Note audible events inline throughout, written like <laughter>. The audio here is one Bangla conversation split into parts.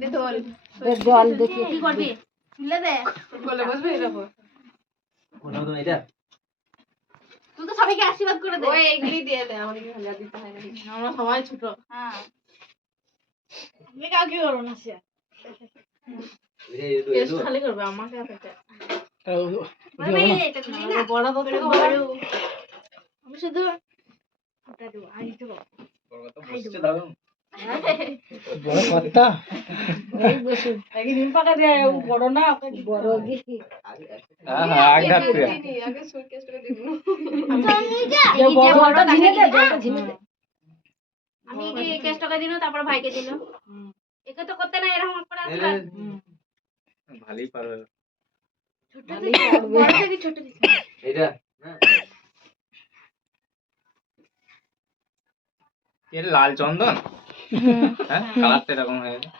দিয়ে ধর দে জল দেখি। কি করবি? তুলে দে। বলে বসবে এরকম কোনটা তুমি এটা? তুই তো সবাইকে আশীর্বাদ করে দে। ওই এগুলি দিয়ে দে আমাদেরকে ভালো দিতে হয় না আমরা সবাই ছোট। হ্যাঁ। আমি কাউকে করব না সে। এই তো টেস্ট খালি করবে আমাকে এটা। এটা তুই না। বড় বড় বড়। বড়। আমি শুধু ওটা দেবো আর একটু দেবো। বসছে দাও বড় কথা। ডিম পাকা দিয়ে বড় না বড় দেখি হ্যাঁ হ্যাঁ আগ ধাক্কা আগে সুটকেস করে দিবি। এই যে বড় জলটা ঝিনে দে তাকে জলটা ঝিনে দে। আমি কি টাকা দিল তারপর ভাইকে দিল। একে তো করতে না এরকম করে ভালোই পারবে। ছোট থেকে ছোট থেকে এটা লাল চন্দন? হ্যাঁ কালারটা এরকম হয়ে গেছে।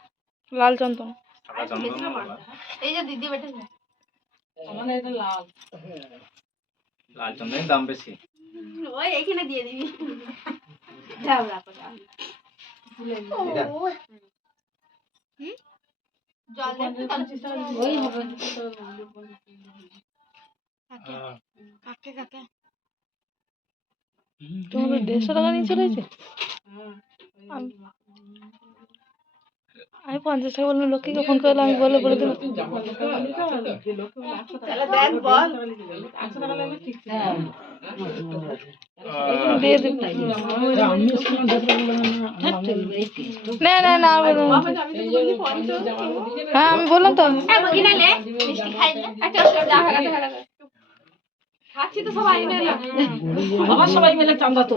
লাল চন্দন। এই যে দিদি বেটে মানে এটা লাল। লাল চন্দনের দাম বেশি। ওই এইখানে দিয়ে দিবি। দাও রাখো দাও। জল দে ওই হবে কাকে? কাকে তোমাদের দেড়শো টাকা নিয়ে চলে এসেছে আমি পঞ্চাশ টাকা বললাম লক্ষ্মীকে ফোন করলাম আমি বলে বলে দিলাম দিয়ে দিন না না না। হ্যাঁ আমি বললাম তো। হ্যাঁ খাচ্ছি তো সবাই না সবাই মিলে চান্দা তো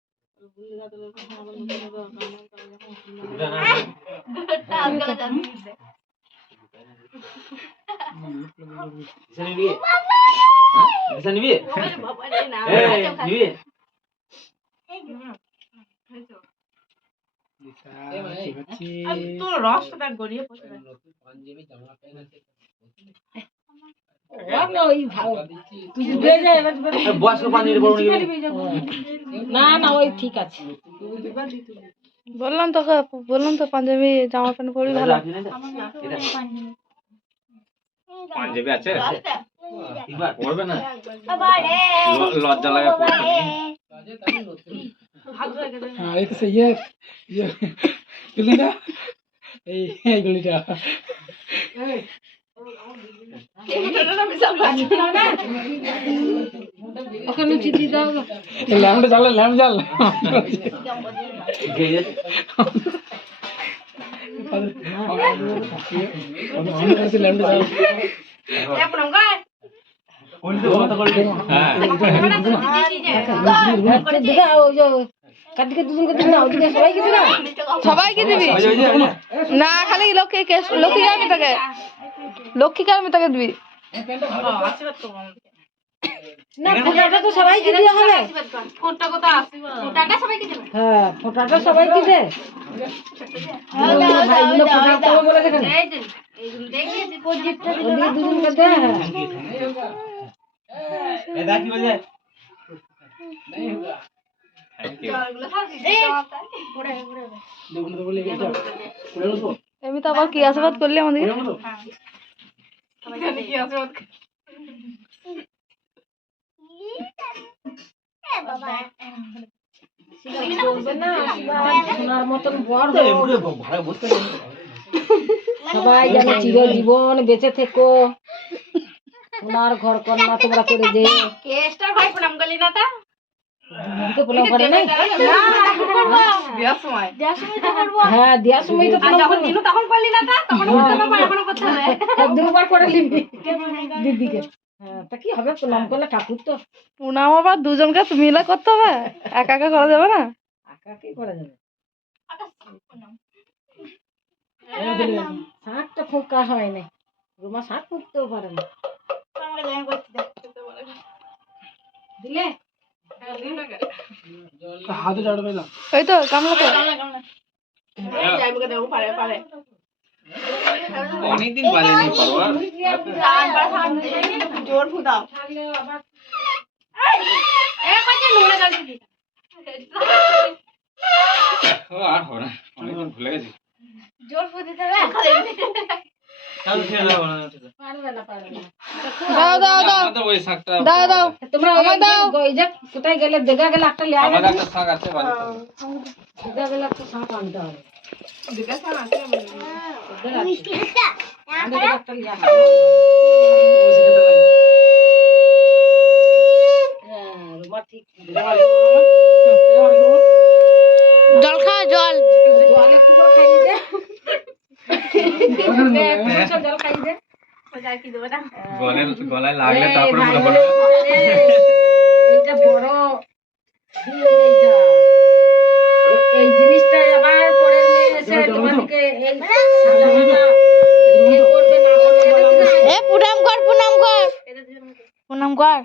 হ্যাঁ তোর রসটা গড়িয়ে পড়ে ওই ভালো তুই দিয়ে যা এবার এবার- আর বয়স্ক পানির বড় নিবি না না ওই ঠিক আছে। বললাম তোকে বললাম তো পাঞ্জাবি জামা প্যান্ট পরি ভালো। পাঞ্জাবি আছে? একবার। পড়বে না? লজ্জা লাগে হ্যাঁ এই তো সেই ইয়ে ইয়ে এই এই গুলিটা। ওকে লুচি দিয়ে দাও ল্যাম্পটা জ্বালা ল্যাম্প জ্বাল ল্যাম্পটা জ্বাল সবাইকে দিবি? না যে ওই যে না খালি কেস লক্ষ্মী কার তাকে। লক্ষ্মী কার তাকে দিবি? এমনি তো আবার কি আশীর্বাদ করলি আমাদের করে নেব বলবে না সোনার মতন বর এই হোক। মুখে ভালো বসতে নেই সবাই যেন চিরজীবন বেঁচে থেকো। সোনার ঘর কন্যা তোমরা করে যে কেসটার ভাই প্রণাম করলি না তা? দিদিকে প্রণাম করে নাই? দেওয়ার সময়। হ্যাঁ দেওয়ার সময় তো যখন দিনু তখন করলি না তা তখন এখনও করতে হবে। একদিন করে নিবি। দিদিকে। হ্যাঁ তা কি হবে? প্রণাম করলে ঠাকুর তো। প্রণাম আবার দুজনকে মিলে করতে হবে। একা একা করা যাবে না? একা কি করা যাবে। শাকটা ফোঁকা হয় না। রুমা পারে না। দিলে? হাতে চাটবে না। ওই তো কামলা তো। অনেকদিন বাজেনি জোর ফুদাও আর হবে না অনেকদিন ভুলে গেছি। জোর ফুদিতে দাও না ছেড়ে দাও। পারবে না পারবে না দাও দাও দাও আমাদের ওই শাকটা দাও দাও তোমরা আমার দাও। ওই যে কোথায় গেলে দেখা গেলে একটা লিয়া আমাদের একটা শাক আছে বাড়িতে দেখা গেলে একটা শাক আনতে হবে ওদের আছে। আমাদের একটা লিয়া হবে। হ্যাঁ, রুমা ঠিক জল খা জল জল একটু করে খাইয়ে দে দে, একটু করে জল খাইয়ে দে আর কি দেবো না গলায় লাগলে তারপরে মনে বড় এই জিনিসটা আবার পরে নিয়ে এসে তোমাদেরকে এই এ প্রণাম কর প্রণাম কর। প্রণাম কর।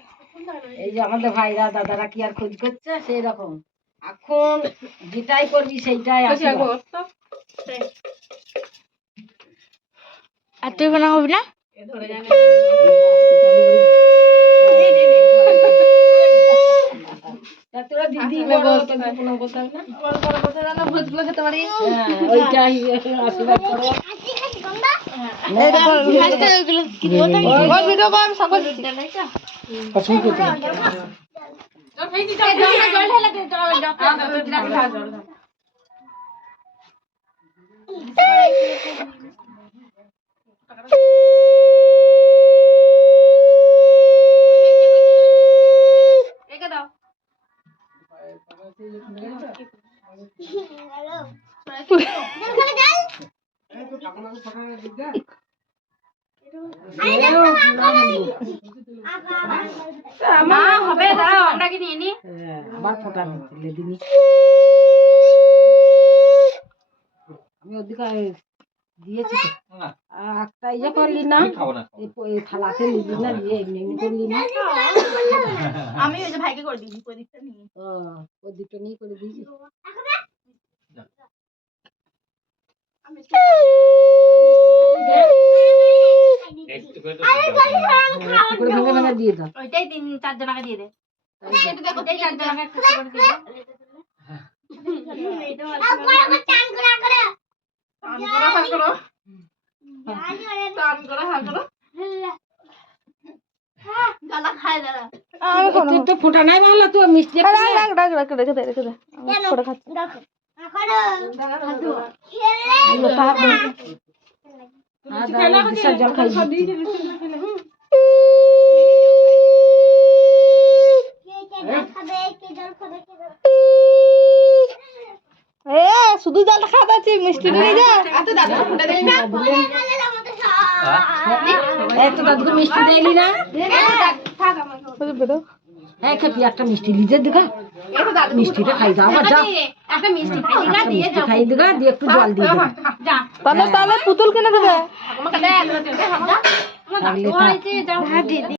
এই যে আমাদের ভাইরা দাদারা কি আর খোঁজ করছে? সেই রকম। এখন যেটাই করবি সেইটাই আসবে। আর তুই প্রণাম হবি না তা মা হবে দাঁড়াও আমরা কি নিয়ে নি হ্যাঁ, আবার তুলে দিনি আমি ওদিকে দিয়েছি তো। একটা ইয়ে করলি না? এই থালাতে নিবি না দিয়ে এমনি এমনি করলি না? আমি ওই যে ভাইকে করে দিই পরীক্ষা নিয়ে। ও ওই নিয়ে করে দিয়েছি। ভেঙে ভেঙে দিয়ে দাও। ওইটাই তিন চার জনকে দিয়ে দে। ওইটাই চার জনকে <laughs> একটু করে তো ফোটা নাই ভালো তো মিষ্টি রাখ দে রেখে দে খাচ্ছি জল খাই শুধু জলটা যাচ্ছে মিষ্টি নিয়ে যা। এই তো দাদুকে মিষ্টি দেয়নি না। খেপি একটা মিষ্টি লিজে দেখা। মিষ্টিটা খাই দাও আবার যা। একটা মিষ্টি খাই দিগা দিয়ে একটু জল দিয়ে তাহলে তাহলে পুতুল কিনে দেবে।